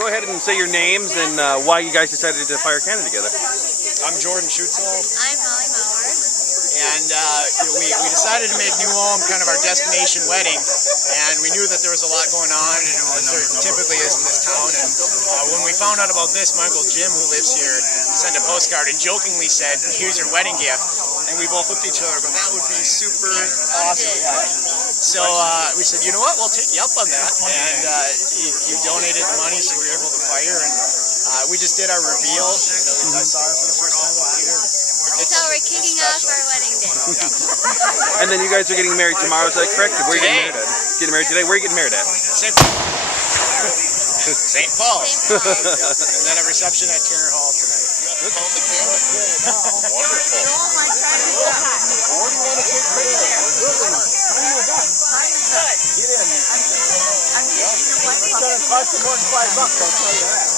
go ahead and say your names and why you guys decided to fire a cannon together. I'm Jordan Schuetzle. I'm Maurer. And we decided to make New Ulm kind of our destination wedding, and we knew that there was a lot going on, and as there typically is in this town. And when we found out about this, my Uncle Jim, who lives here, sent a postcard and jokingly said, "Here's your wedding gift." And we both looked at each other and go, "That would be super awesome." So we said, "You know what, we'll take you up on that." And you donated the money, so we were able to fire, and we just did our reveal. I saw her for the first time up here. So we're kicking off our wedding day. And then you guys are getting married tomorrow, is that correct? Where are you getting married at? Getting married today? Where are you getting married at? St. Paul's. And then a reception at Turner Hall tonight. Look on the camera. Wonderful. It's going to cost you more than $5, I'll tell you that.